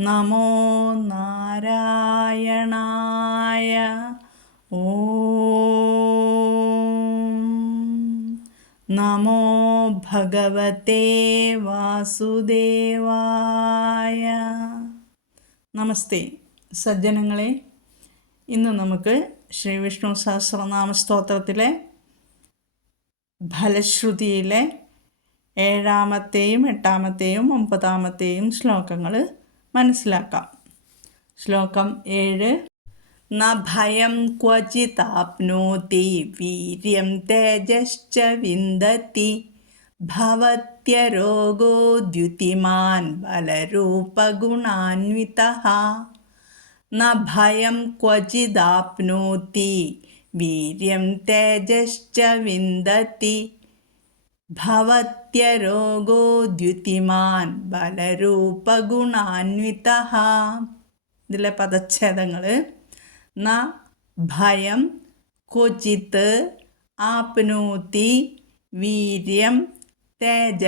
നമോ നാരായണായ ഓ നമോ ഭഗവതേ വാസുദേവായ. നമസ്തേ സജ്ജനങ്ങളെ ഇന്ന് നമുക്ക് ശ്രീ വിഷ്ണു സഹസ്രനാമ സ്തോത്രത്തിലെ ഫലശ്രുതിയിലെ ഏഴാമത്തെയും എട്ടാമത്തെയും ഒമ്പതാമത്തെയും ശ്ലോകങ്ങൾ മനസ്സിലാക്കാം. ശ്ലോകം ഏഴ്. ന ഭയം ക്വചിതാപ്നോതി വീര്യം തേജശ്ച വിന്ദതി. ഭവത്യരോഗോ ദ്യുതിമാൻ ബലരൂപഗുണാന്വിത. ന ഭയം ക്വചിദാപ്നോതി വീര്യം തേജശ്ച വിന്ദതി. ഭവത്യരോഗോ ദ്യുതിമാൻ ബലരൂപഗുണാന്വിത ഇതിലെ പദച്ഛേദങ്ങൾ ന ഭയം ക്വചിത്ത് ആപ്നോതി വീര്യം തേജ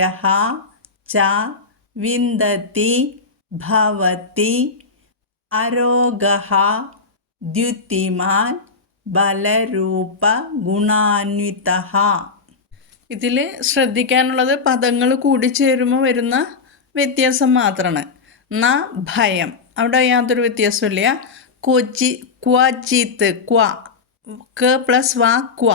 ച വിന്ദതി ഭവതി അരോഗ ദ്യുതിമാൻ ബലരൂപ ഗുണാന്വിത ഇതിൽ ശ്രദ്ധിക്കാനുള്ളത് പദങ്ങൾ കൂടിച്ചേരുമ്പോൾ വരുന്ന വ്യത്യാസം മാത്രമാണ് ന ഭയം. അവിടെ യാതൊരു വ്യത്യാസമില്ല കൊച്ചി ക്വചിത്ത് ക്വ. ക പ്ലസ് വ ക്വ.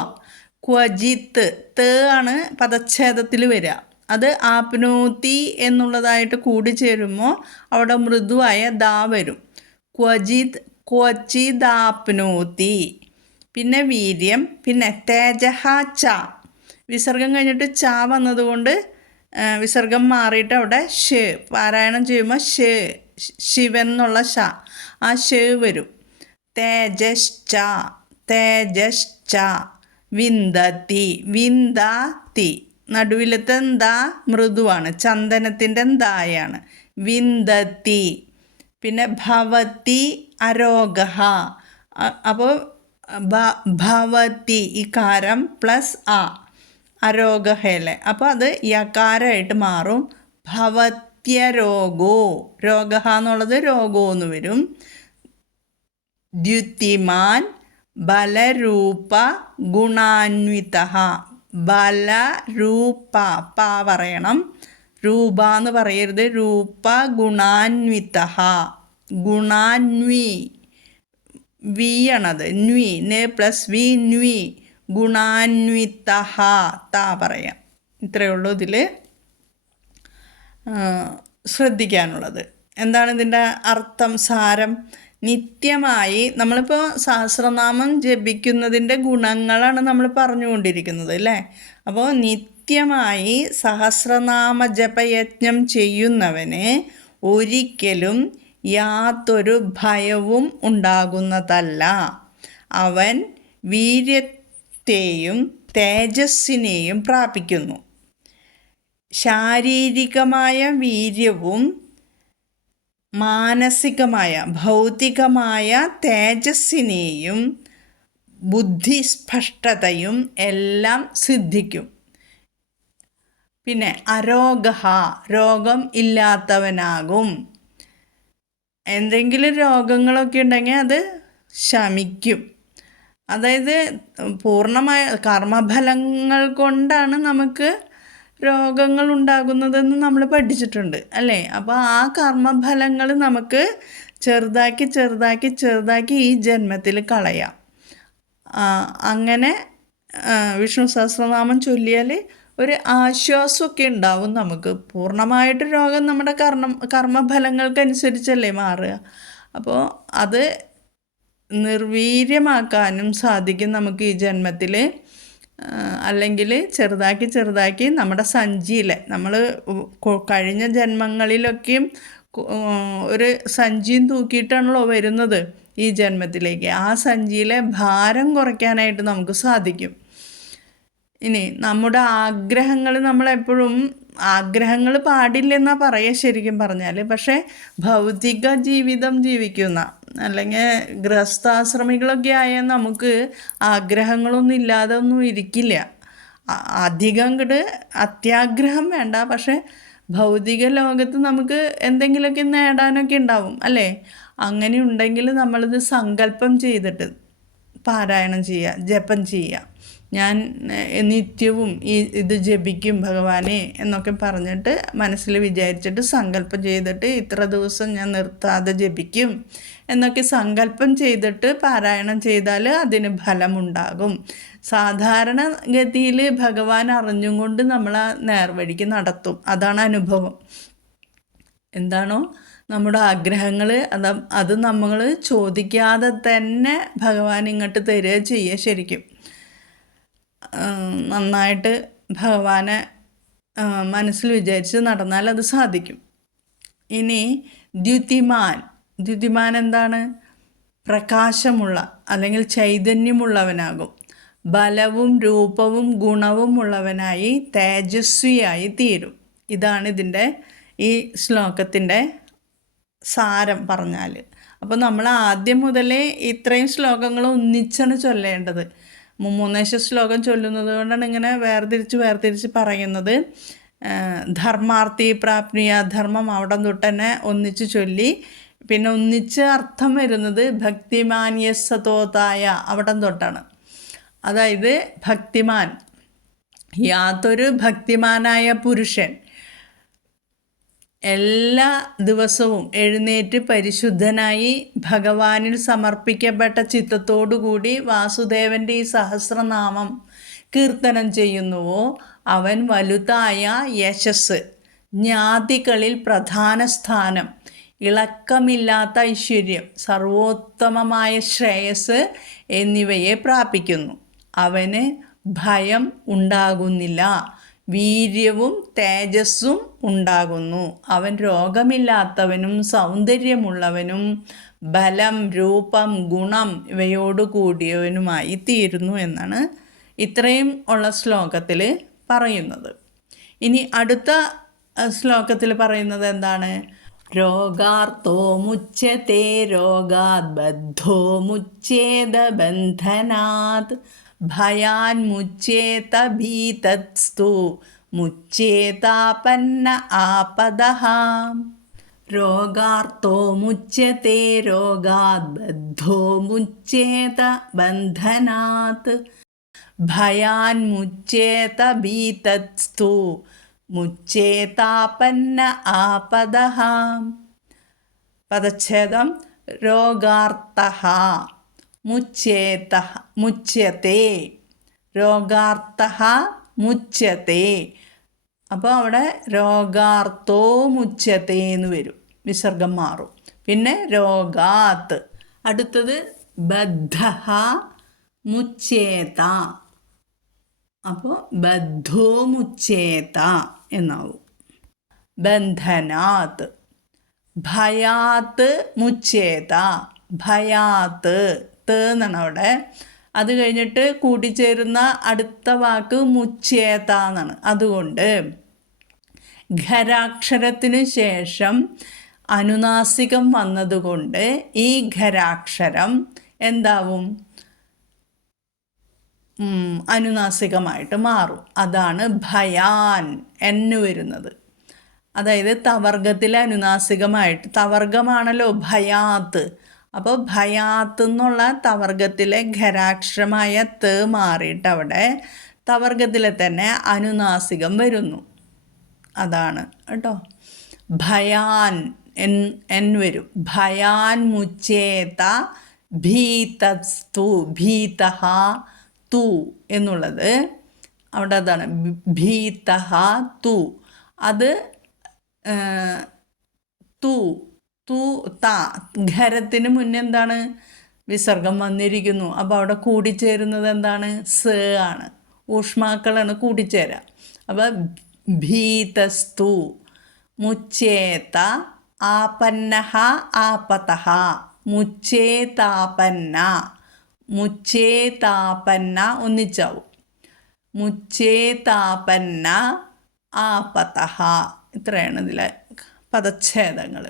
ക്വജിത്ത് ത് ആണ് പദച്ഛേദത്തിൽ വരിക അത് ആപ്നോത്തി എന്നുള്ളതായിട്ട് കൂടിച്ചേരുമ്പോൾ അവിടെ മൃദുവായ ദാ വരും. ക്വജിത് ക്വചിദാപ്നോത്തി പിന്നെ വീര്യം പിന്നെ തേജഹ ച. വിസർഗം കഴിഞ്ഞിട്ട് ച വന്നതുകൊണ്ട് വിസർഗം മാറിയിട്ട് അവിടെ ഷ് പാരായണം ചെയ്യുമ്പോൾ ഷ് ശിവൻ എന്നുള്ള ഷ ആ ഷ് വരും. തേജസ് ച തേജശ്ച തേജശ്ച വിന്ദതി വിന്ദാതി. നടുവിലത്തെ എന്താ? മൃദുവാണ്. ചന്ദനത്തിന്റെ എന്തായാണ്? വിന്ദതി. പിന്നെ ഭവത്തി അരോഗ അപ്പോൾ ഭവതി ഇകാരം പ്ലസ് ആ. അരോഗഹേലെ. അപ്പോൾ അത് യകാരമായിട്ട് മാറും. ഭവത്യരോഗോ. രോഗ എന്നുള്ളത് രോഗോ എന്ന് വരും. ദ്യുതിമാൻ ബലരൂപ ഗുണാന്വിത ബലരൂപ പ പറയണം. രൂപ എന്ന് പറയരുത്. രൂപ ഗുണാന്വിത ഗുണാന്വി. വി ആണത്. ന്വി. നെ പ്ലസ് വി ന്വി. ഗുണാന്വിത താ പറയാം. ഇത്രയേ ഉള്ളൂ ഇതിൽ ശ്രദ്ധിക്കാനുള്ളത്. എന്താണ് ഇതിന്റെ അർത്ഥം സാരം? നിത്യമായി നമ്മളിപ്പോൾ സഹസ്രനാമം ജപിക്കുന്നതിന്റെ ഗുണങ്ങളാണ് നമ്മൾ പറഞ്ഞുകൊണ്ടിരിക്കുന്നത് അല്ലേ? അപ്പോൾ നിത്യമായി സഹസ്രനാമ ജപയജ്ഞം ചെയ്യുന്നവന് ഒരിക്കലും യാതൊരു ഭയവും ഉണ്ടാകുന്നതല്ല. അവൻ വീര്യത്തെയും തേജസ്സിനെയും പ്രാപിക്കുന്നു. ശാരീരികമായ വീര്യവും മാനസികമായ ഭൗതികമായ തേജസ്സിനെയും ബുദ്ധിസ്പഷ്ടതയും എല്ലാം സിദ്ധിക്കും. പിന്നെ അരോഗ രോഗം ഇല്ലാത്തവനാകും. എന്തെങ്കിലും രോഗങ്ങളൊക്കെ ഉണ്ടെങ്കിൽ അത് ശമിക്കും. അതായത് പൂർണമായ കർമ്മഫലങ്ങൾ കൊണ്ടാണ് നമുക്ക് രോഗങ്ങൾ ഉണ്ടാകുന്നതെന്ന് നമ്മൾ പഠിച്ചിട്ടുണ്ട് അല്ലേ? അപ്പോൾ ആ കർമ്മഫലങ്ങൾ നമുക്ക് ചെറുതാക്കി ചെറുതാക്കി ചെറുതാക്കി ഈ ജന്മത്തിൽ കളയാം. അങ്ങനെ വിഷ്ണു സഹസ്രനാമം ചൊല്ലിയാൽ ഒരു ആശ്വാസമൊക്കെ ഉണ്ടാവും നമുക്ക്. പൂർണമായിട്ട് രോഗം നമ്മുടെ കർമ്മ കർമ്മഫലങ്ങൾക്കനുസരിച്ചല്ലേ മാറുക. അപ്പോൾ അത് നിർവീര്യമാക്കാനും സാധിക്കും നമുക്ക് ഈ ജന്മത്തിൽ അല്ലെങ്കിൽ ചെറുതാക്കി ചെറുതാക്കി നമ്മുടെ സഞ്ചിയിൽ നമ്മൾ കഴിഞ്ഞ ജന്മങ്ങളിലൊക്കെയും ഒരു സഞ്ചിയും തൂക്കിയിട്ടാണല്ലോ വരുന്നത് ഈ ജന്മത്തിലേക്ക്. ആ സഞ്ചിയിലെ ഭാരം കുറയ്ക്കാനായിട്ട് നമുക്ക് സാധിക്കും. ഇനി നമ്മുടെ ആഗ്രഹങ്ങൾ നമ്മളെപ്പോഴും ആഗ്രഹങ്ങൾ പാടില്ലെന്നാ പറയുക ശരിക്കും പറഞ്ഞാൽ പക്ഷേ ഭൗതിക ജീവിതം ജീവിക്കുന്ന അല്ലെങ്കിൽ ഗൃഹസ്ഥാശ്രമികളൊക്കെ ആയ നമുക്ക് ആഗ്രഹങ്ങളൊന്നും ഇല്ലാതെ ഒന്നും ഇരിക്കില്ല. അധികം അങ്ങോട്ട് അത്യാഗ്രഹം വേണ്ട. പക്ഷേ ഭൗതിക ലോകത്ത് നമുക്ക് എന്തെങ്കിലുമൊക്കെ നേടാനൊക്കെ ഉണ്ടാവും അല്ലേ? അങ്ങനെ ഉണ്ടെങ്കിൽ നമ്മളിത് സങ്കല്പം ചെയ്തിട്ട് പാരായണം ചെയ്യുക ജപം ചെയ്യുക. ഞാൻ നിത്യവും ഈ ഇത് ജപിക്കും ഭഗവാനെ എന്നൊക്കെ പറഞ്ഞിട്ട് മനസ്സിൽ വിചാരിച്ചിട്ട് സങ്കല്പം ചെയ്തിട്ട് ഇത്ര ദിവസം ഞാൻ നിർത്താതെ ജപിക്കും എന്നൊക്കെ സങ്കല്പം ചെയ്തിട്ട് പാരായണം ചെയ്താൽ അതിന് ഫലമുണ്ടാകും. സാധാരണ ഗതിയിൽ ഭഗവാൻ അറിഞ്ഞും കൊണ്ട് നമ്മൾ ആ നേർവഴിക്ക് നടത്തും. അതാണ് അനുഭവം. എന്താണോ? നമ്മുടെ ആഗ്രഹങ്ങൾ അത് അത് നമ്മൾ ചോദിക്കാതെ തന്നെ ഭഗവാൻ ഇങ്ങോട്ട് തരിക ചെയ്യുക ശരിക്കും. നന്നായിട്ട് ഭഗവാനെ മനസ്സിൽ വിചാരിച്ച് നടന്നാൽ അത് സാധിക്കും. ഇനി ദ്യുതിമാൻ ദ്യുതിമാൻ എന്താണ്? പ്രകാശമുള്ള അല്ലെങ്കിൽ ചൈതന്യമുള്ളവനാകും. ബലവും രൂപവും ഗുണവും ഉള്ളവനായി തേജസ്വിയായി തീരും. ഇതാണ് ഇതിന്റെ ഈ ശ്ലോകത്തിന്റെ സാരം പറഞ്ഞാൽ അപ്പോൾ നമ്മൾ ആദ്യം മുതലേ ഇത്രയും ശ്ലോകങ്ങൾ ഒന്നിച്ചാണ് ചൊല്ലേണ്ടത്. മുമ്മൂന്നേശ ശ്ലോകം ചൊല്ലുന്നത് കൊണ്ടാണ് ഇങ്ങനെ വേർതിരിച്ച് വേർതിരിച്ച് പറയുന്നത്. ധർമാർത്ഥി പ്രാപ്നിയ ധർമ്മം അവിടെ തൊട്ട് തന്നെ ഒന്നിച്ച് ചൊല്ലി. പിന്നെ ഒന്നിച്ച് അർത്ഥം വരുന്നത് ഭക്തിമാന്യസതോതായ അവിടെ തൊട്ടാണ്. അതായത് ഭക്തിമാൻ. യാതൊരു ഭക്തിമാനായ പുരുഷൻ എല്ലാ ദിവസവും എഴുന്നേറ്റ് പരിശുദ്ധനായി ഭഗവാനിൽ സമർപ്പിക്കപ്പെട്ട ചിത്തത്തോടുകൂടി വാസുദേവന്റെ ഈ സഹസ്രനാമം കീർത്തനം ചെയ്യുന്നുവോ? അവൻ വലുതായ യശസ് ജ്ഞാതികളിൽ പ്രധാന സ്ഥാനം ഇളക്കമില്ലാത്ത ഐശ്വര്യം സർവോത്തമമായ ശ്രേയസ് എന്നിവയെ പ്രാപിക്കുന്നു. അവന് ഭയം ഉണ്ടാകുന്നില്ല. വീര്യവും തേജസ്സും ഉണ്ടാകുന്നു. അവൻ രോഗമില്ലാത്തവനും സൗന്ദര്യമുള്ളവനും ബലം രൂപം ഗുണം ഇവയോട് കൂടിയവനുമായി തീരുന്നു എന്നാണ് ഇത്രയും ഉള്ള ശ്ലോകത്തിൽ പറയുന്നത്. ഇനി അടുത്ത ശ്ലോകത്തിൽ പറയുന്നത് എന്താണ്? രോഗാർത്തോ മുച്ചത്തെ രോഗാത് ബദ്ധോ മുച്ചേത ബന്ധനാത് भयान्मुच्येत भीतत्स्तु मुच्येतापन्न आपदः। रोगार्तो मुच्यते रोगाद् बद्धो मुच्येत बन्धनात्। भयान्मुच्येत भीतत्स्तु मुच्येतापन्न आपदः। पदच्छेदं रोगार्तः പദച്ഛേദം മുച്ചത്തെ രോഗാർത്ഥ മുച്യത്തെ അപ്പോൾ അവിടെ രോഗാർത്ഥോ മുച്യത്തെ എന്ന് വരും. വിസർഗം മാറും. പിന്നെ രോഗാത്ത് അടുത്തത് ബദ്ധ മുച്യേത അപ്പോൾ ബദ്ധോ മുച്യേത എന്നാവും. ബന്ധനാത്ത് ഭയാത്ത് മുച്ഛേത ഭയാത്ത്. ത് എന്നാണ് അവിടെ. അത് കഴിഞ്ഞിട്ട് കൂട്ടിച്ചേരുന്ന അടുത്ത വാക്ക് മുച്ചേത എന്നാണ്. അതുകൊണ്ട് ഖരാക്ഷരത്തിന് ശേഷം അനുനാസികം വന്നതുകൊണ്ട് ഈ ഖരാക്ഷരം എന്താവും? അനുനാസികമായിട്ട് മാറും. അതാണ് ഭയാൻ എന്ന് വരുന്നത്. അതായത് തവർഗത്തിലെ അനുനാസികമായിട്ട്. തവർഗമാണല്ലോ ഭയാത്ത്. അപ്പോൾ ഭയാത്ത് എന്നുള്ള തവർഗത്തിലെ ഖരാക്ഷരമായ ത് മാറിയിട്ട് അവിടെ തവർഗത്തിലെ തന്നെ അനുനാസികം വരുന്നു. അതാണ് കേട്ടോ. ഭയാൻ എൻ എൻ വരും. ഭയാൻ മുച്ചേത ഭീതസ്തു ഭീതഹ തു എന്നുള്ളത് അവിടെ അതാണ്. ഭീതഹ തു. അത് തു തു ത. ഖരത്തിന് മുന്നെന്താണ് വിസർഗം വന്നിരിക്കുന്നു. അപ്പോൾ അവിടെ കൂടിച്ചേരുന്നത് എന്താണ്? സ് ആണ്. ഊഷ്മാക്കളാണ് കൂടിച്ചേരുക അപ്പോൾ ഭീതസ്തു മുച്ചേത ആപന്നഹ ആപതഹ. മുച്ചേതാപന്ന മുച്ചേതാപന്ന ഒന്നിച്ചാവും. മുച്ചേതാപന്ന ആപതഹ. ഇത്രയാണ് ഇതിലെ പദച്ഛേദങ്ങൾ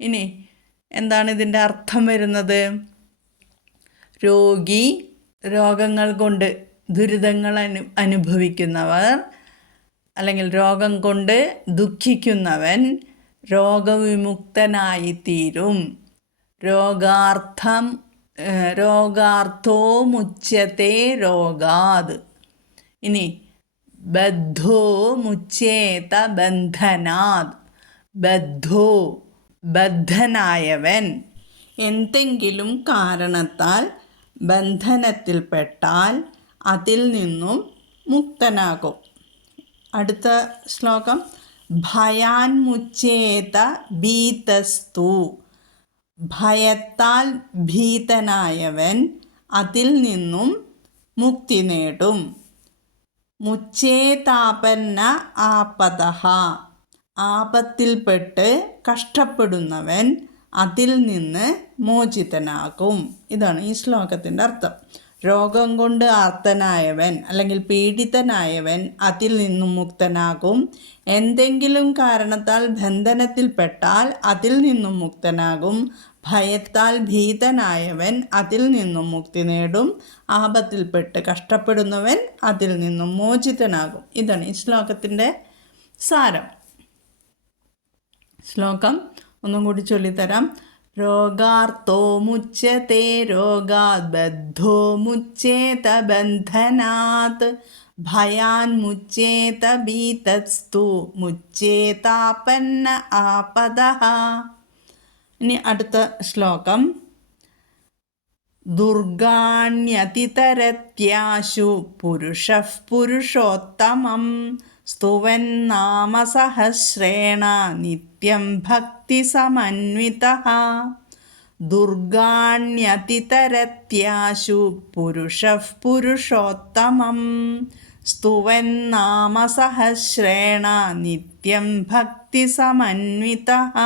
ഇനി എന്താണ് ഇതിന്റെ അർത്ഥം വരുന്നത്? രോഗി രോഗങ്ങൾ കൊണ്ട് ദുരിതങ്ങൾ അനു അനുഭവിക്കുന്നവർ അല്ലെങ്കിൽ രോഗം കൊണ്ട് ദുഃഖിക്കുന്നവൻ രോഗവിമുക്തനായിത്തീരും. രോഗാർത്ഥം രോഗാർത്ഥോ മുച്യത്തെ രോഗാത്. ഇനി ബദ്ധോ മുച്ചേത ബന്ധനാത്. ബദ്ധോ ബദ്ധനായവൻ. എന്തെങ്കിലും കാരണത്താൽ ബന്ധനത്തിൽപ്പെട്ടാൽ അതിൽ നിന്നും മുക്തനാകും. അടുത്ത ശ്ലോകം. ഭയാൻ മുച്ചേത ഭീതസ്തു. ഭയത്താൽ ഭീതനായവൻ അതിൽ നിന്നും മുക്തി നേടും. മുച്ചേതാപന്ന ആപതഹ ആപത്തിൽപ്പെട്ട് കഷ്ടപ്പെടുന്നവൻ അതിൽ നിന്ന് മോചിതനാകും. ഇതാണ് ഈ ശ്ലോകത്തിന്റെ അർത്ഥം. രോഗം കൊണ്ട് ആർത്തനായവൻ അല്ലെങ്കിൽ പീഡിതനായവൻ അതിൽ നിന്നും മുക്തനാകും. എന്തെങ്കിലും കാരണത്താൽ ബന്ധനത്തിൽപ്പെട്ടാൽ അതിൽ നിന്നും മുക്തനാകും. ഭയത്താൽ ഭീതനായവൻ അതിൽ നിന്നും മുക്തി നേടും. ആപത്തിൽപ്പെട്ട് കഷ്ടപ്പെടുന്നവൻ അതിൽ നിന്നും മോചിതനാകും. ഇതാണ് ഈ ശ്ലോകത്തിന്റെ സാരം. ശ്ലോകം ഒന്നും കൂടി ചൊല്ലിത്തരാം. രോഗാർത്തോ മുച്ചത്തെ രോഗാത് ബദ്ധോ മുച്ചേത ബന്ധനാത് ഭയാൻ മുച്ചേത ഭീതസ്തു മുച്ചേതാപന്ന ആപദ. ഇനി അടുത്ത ശ്ലോകം. ദുർഗാണ്യതിതരത്യാശു പുരുഷ പുരുഷോത്തമം സ്തുവന്നാമസഹസ്രേണ നിത്യം ഭക്തിസമന്വിതഃ ദുർഗാണ്യതിതരത്യാശു പുരുഷ പുരുഷോത്തമം. സ്തുവന്നാമസഹസ്രേണ നിത്യം ഭക്തിസമന്വിതഃ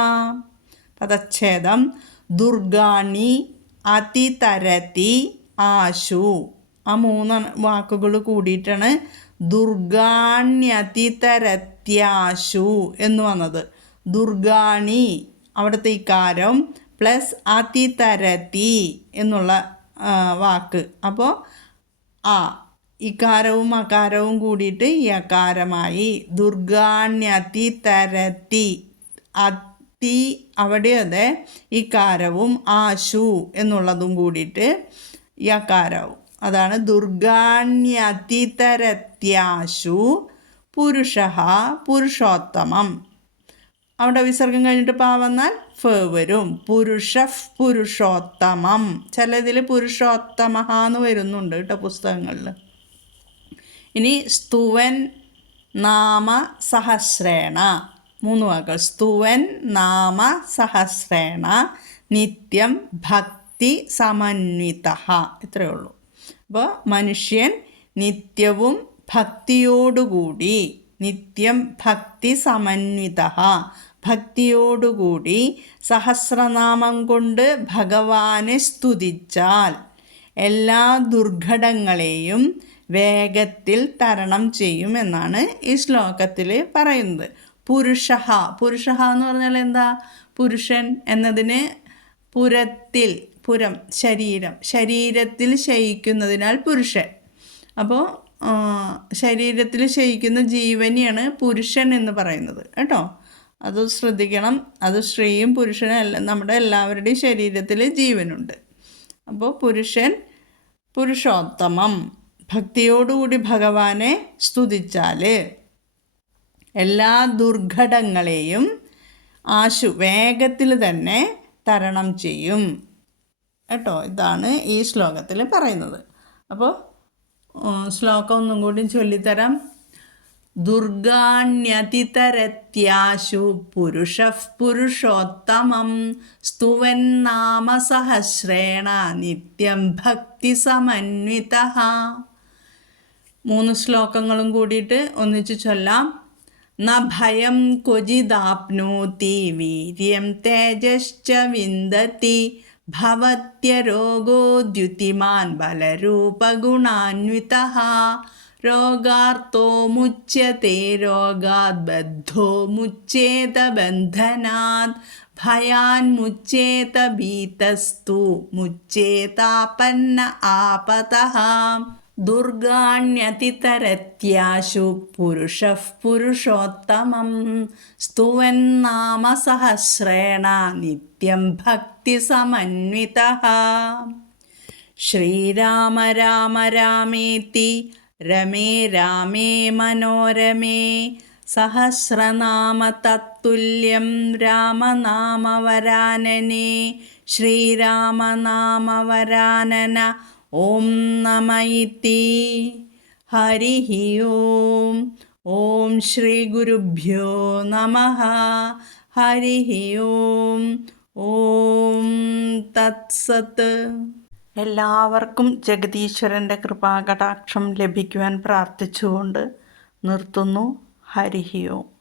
പദച്ഛേദം ദുർഗാണി അതിതരതി ആശു. ആ മൂന്ന് വാക്കുകൾ കൂടിയിട്ടാണ് ദുർഗാണ്യതിതരത്യാശു എന്ന് വന്നത്. ദുർഗാണി അവിടുത്തെ ഇക്കാരം പ്ലസ് അതിതരത്തി എന്നുള്ള വാക്ക്. അപ്പോൾ ആ ഇക്കാരവും അകാരവും കൂടിയിട്ട് ഈ അകാരമായി ദുർഗാണ്യതിതരത്തി അത്തി അവിടെ അതെ ഇക്കാരവും ആശു എന്നുള്ളതും കൂടിയിട്ട് ഈ അകാരവും. അതാണ് ദുർഗാണ്യതിതരത്യാശു പുരുഷ പുരുഷോത്തമം. അവിടെ വിസർഗം കഴിഞ്ഞിട്ട് പാ വന്നാൽ ഫ വരും. പുരുഷ പുരുഷോത്തമം. ചിലതിൽ പുരുഷോത്തമ എന്ന് വരുന്നുണ്ട് കേട്ടോ പുസ്തകങ്ങളിൽ ഇനി സ്തുവൻ നാമ സഹസ്രേണ. മൂന്ന് വാക്കുകൾ. സ്തുവൻ നാമ സഹസ്രേണ നിത്യം ഭക്തി സമന്വിത. ഇത്രയേ ഉള്ളൂ. അപ്പോൾ മനുഷ്യൻ നിത്യവും ഭക്തിയോടുകൂടി നിത്യം ഭക്തി സമന്വിത ഭക്തിയോടുകൂടി സഹസ്രനാമം കൊണ്ട് ഭഗവാനെ സ്തുതിച്ചാൽ എല്ലാ ദുർഘടങ്ങളെയും വേഗത്തിൽ തരണം ചെയ്യുമെന്നാണ് ഈ ശ്ലോകത്തിൽ പറയുന്നത്. പുരുഷ പുരുഷ എന്ന് പറഞ്ഞാൽ എന്താ? പുരുഷൻ എന്നതിന് പുരത്തിൽ പുരം ശരീരം. ശരീരത്തിൽ ശയിക്കുന്നതിനാൽ പുരുഷൻ. അപ്പോൾ ശരീരത്തിൽ ശയിക്കുന്ന ജീവനെയാണ് പുരുഷൻ എന്ന് പറയുന്നത്. കേട്ടോ? അത് ശ്രദ്ധിക്കണം. അത് സ്ത്രീയും പുരുഷനും അല്ല നമ്മുടെ എല്ലാവരുടെയും ശരീരത്തിൽ ജീവനുണ്ട്. അപ്പോൾ പുരുഷൻ പുരുഷോത്തമം. ഭക്തിയോടുകൂടി ഭഗവാനെ സ്തുതിച്ചാൽ എല്ലാ ദുർഘടങ്ങളെയും ആശു വേഗത്തിൽ തന്നെ തരണം ചെയ്യും. കേട്ടോ? ഇതാണ് ഈ ശ്ലോകത്തിൽ പറയുന്നത്. അപ്പോൾ ശ്ലോകം ഒന്നും കൂടി ചൊല്ലിത്തരാം. ദുർഗാണ്യതിതരത്യാശു പുരുഷ പുരുഷോത്തമം സ്തുവൻ നാമസഹസ്രേണ നിത്യം ഭക്തി സമന്വിത. മൂന്ന് ശ്ലോകങ്ങളും കൂടിയിട്ട് ഒന്നിച്ചു ചൊല്ലാം. ന ഭയം ക്വചിദാപ്നോതി വീര്യം തേജശ്ച വിന്ദതി. भवत्य रोगोद्युतिमान् बलरूपगुणान्वितः। रोगार्तो मुच्यते रोगाद् बद्धो मुच्येतबन्धनात् भयान्मुच्येत भीतस्तु मुच्येतापन्न आपतः। ദുർഗാണ്യതിതരത്യാശു പുരുഷഃ പുരുഷോത്തമം. സ്തുവന്നാമ സഹസ്രേണ നിത്യം ഭക്തിസമന്വിതഃ ശ്രീരാമ രാമ രാമേതി രമേ രാമേ മനോരമേ. സഹസ്രനാമ തത്തുല്യം രാമനാമവരാനനെ ശ്രീരാമനാമവരാനന ഓം നമൈത്തി ഇതി ഹരി ഓം. ഓം ശ്രീ ഗുരുഭ്യോ നമ. ഹരി ഓം. ഓം തത്സത്ത് എല്ലാവർക്കും ജഗദീശ്വരന്റെ കൃപാകടാക്ഷം ലഭിക്കുവാൻ പ്രാർത്ഥിച്ചുകൊണ്ട് നിർത്തുന്നു. ഹരി ഓം.